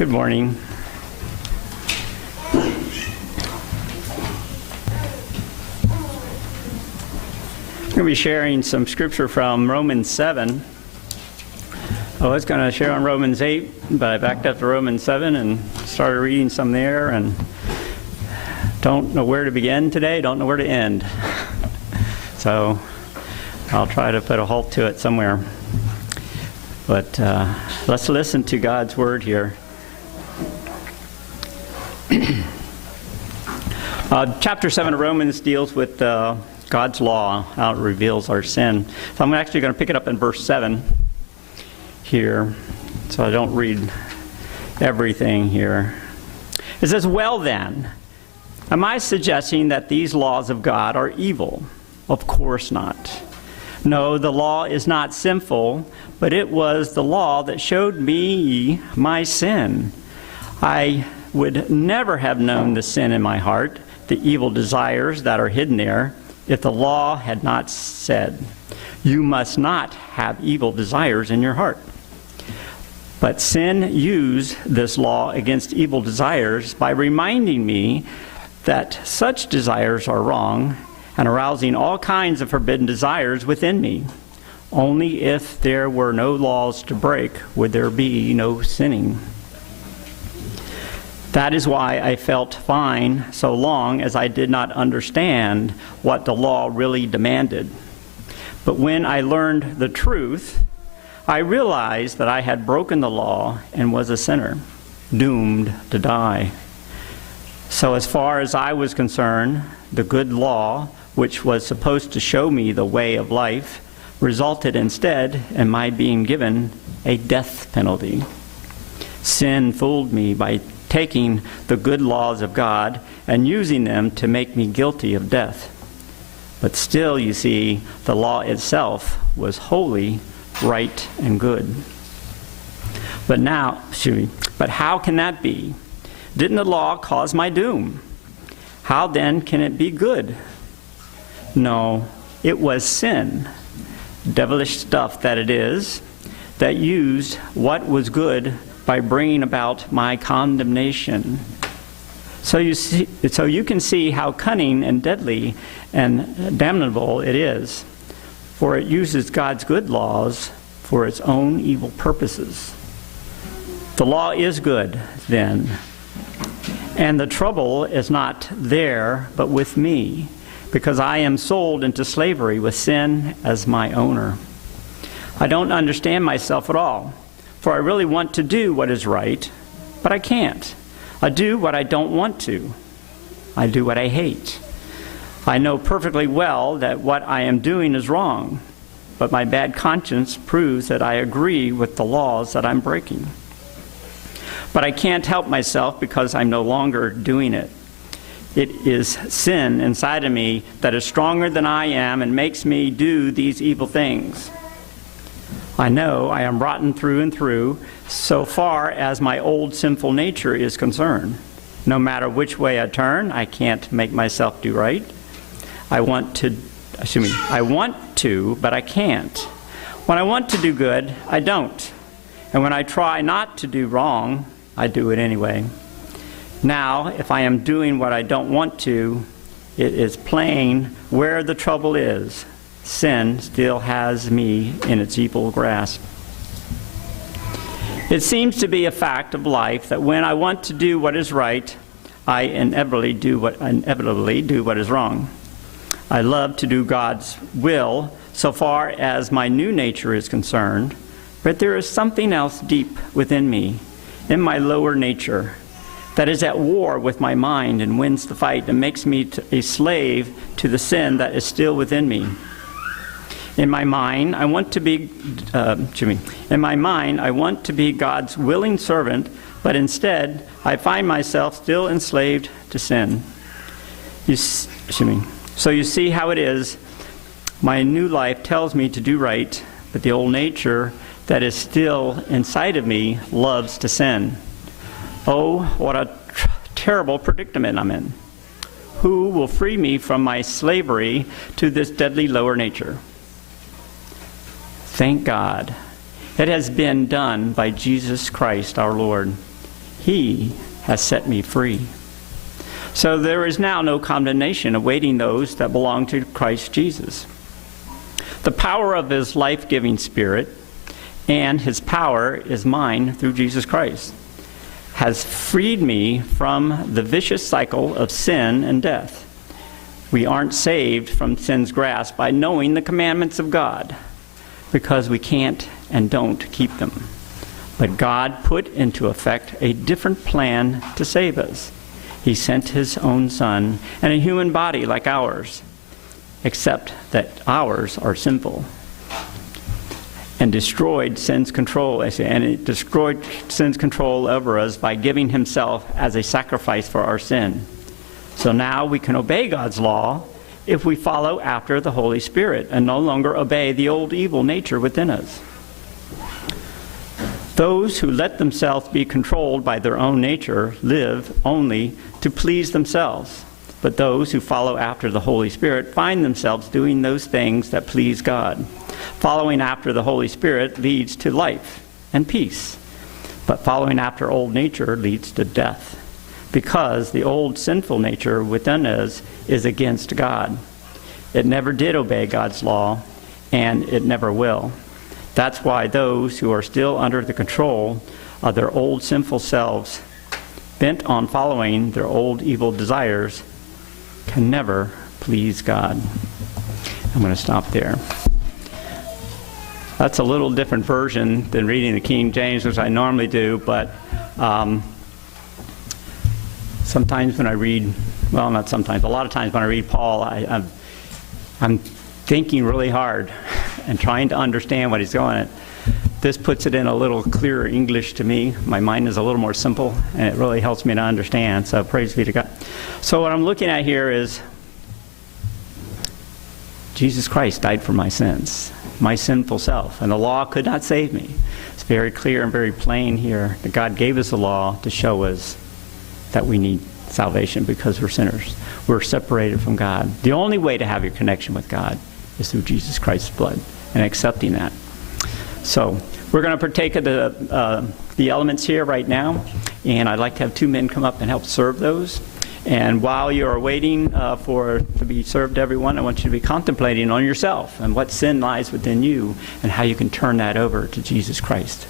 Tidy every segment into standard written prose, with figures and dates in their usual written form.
Good morning. I'm going to be sharing some scripture from Romans 7. I was going to share on Romans 8, but I backed up to Romans 7 and started reading some there, and don't know where to begin today, don't know where to end. So I'll try to put a halt to it somewhere. But let's listen to God's word here. Chapter 7 of Romans deals with God's law, how it reveals our sin. So I'm actually going to pick it up in verse 7 here, so I don't read everything here. It says, "Well then, am I suggesting that these laws of God are evil? Of course not. No, the law is not sinful, but it was the law that showed me my sin. I would never have known the sin in my heart, the evil desires that are hidden there, if the law had not said, 'You must not have evil desires in your heart.' But sin used this law against evil desires by reminding me that such desires are wrong and arousing all kinds of forbidden desires within me. Only if there were no laws to break would there be no sinning. That is why I felt fine so long as I did not understand what the law really demanded. But when I learned the truth, I realized that I had broken the law and was a sinner, doomed to die. So as far as I was concerned, the good law, which was supposed to show me the way of life, resulted instead in my being given a death penalty. Sin fooled me by taking the good laws of God and using them to make me guilty of death. But still, you see, the law itself was holy, right, and good. But how can that be? Didn't the law cause my doom? How then can it be good? No, it was sin, devilish stuff that it is, that used what was good by bringing about my condemnation. So you can see how cunning and deadly and damnable it is, for it uses God's good laws for its own evil purposes. The law is good, then, and the trouble is not there, but with me, because I am sold into slavery with sin as my owner. I don't understand myself at all, for I really want to do what is right, but I can't. I do what I don't want to. I do what I hate. I know perfectly well that what I am doing is wrong, but my bad conscience proves that I agree with the laws that I'm breaking. But I can't help myself because I'm no longer doing it. It is sin inside of me that is stronger than I am and makes me do these evil things. I know I am rotten through and through so far as my old sinful nature is concerned. No matter which way I turn, I can't make myself do right. I want to, but I can't. When I want to do good, I don't. And when I try not to do wrong, I do it anyway. Now, if I am doing what I don't want to, it is plain where the trouble is. Sin still has me in its evil grasp. It seems to be a fact of life that when I want to do what is right, I inevitably do what is wrong. I love to do God's will so far as my new nature is concerned, but there is something else deep within me, in my lower nature, that is at war with my mind and wins the fight and makes me a slave to the sin that is still within me. In my mind, I want to be God's willing servant, but instead, I find myself still enslaved to sin. So you see how it is. My new life tells me to do right, but the old nature that is still inside of me loves to sin. Oh, what a terrible predicament I'm in. Who will free me from my slavery to this deadly lower nature? Thank God. It has been done by Jesus Christ our Lord. He has set me free. So there is now no condemnation awaiting those that belong to Christ Jesus. The power of his life-giving Spirit, and his power is mine through Jesus Christ, has freed me from the vicious cycle of sin and death. We aren't saved from sin's grasp by knowing the commandments of God, because we can't and don't keep them. But God put into effect a different plan to save us. He sent his own Son and a human body like ours, except that ours are sinful, and destroyed sin's control, and it destroyed sin's control over us by giving himself as a sacrifice for our sin. So now we can obey God's law if we follow after the Holy Spirit and no longer obey the old evil nature within us. Those who let themselves be controlled by their own nature live only to please themselves. But those who follow after the Holy Spirit find themselves doing those things that please God. Following after the Holy Spirit leads to life and peace. But following after old nature leads to death, because the old sinful nature within us is against God. It never did obey God's law, and it never will. That's why those who are still under the control of their old sinful selves, bent on following their old evil desires, can never please God. I'm going to stop there. That's a little different version than reading the King James, which I normally do, but sometimes when I read, well, not sometimes, a lot of times when I read Paul, I'm thinking really hard and trying to understand what he's going at. This puts it in a little clearer English to me. My mind is a little more simple, and it really helps me to understand, so praise be to God. So what I'm looking at here is Jesus Christ died for my sins, my sinful self, and the law could not save me. It's very clear and very plain here that God gave us the law to show us that we need salvation because we're sinners. We're separated from God. The only way to have your connection with God is through Jesus Christ's blood and accepting that. So we're going to partake of the elements here right now, and I'd like to have two men come up and help serve those. And while you're waiting to be served, everyone, I want you to be contemplating on yourself and what sin lies within you and how you can turn that over to Jesus Christ,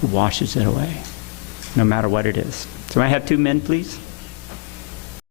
who washes it away, no matter what it is. So I have two men, please.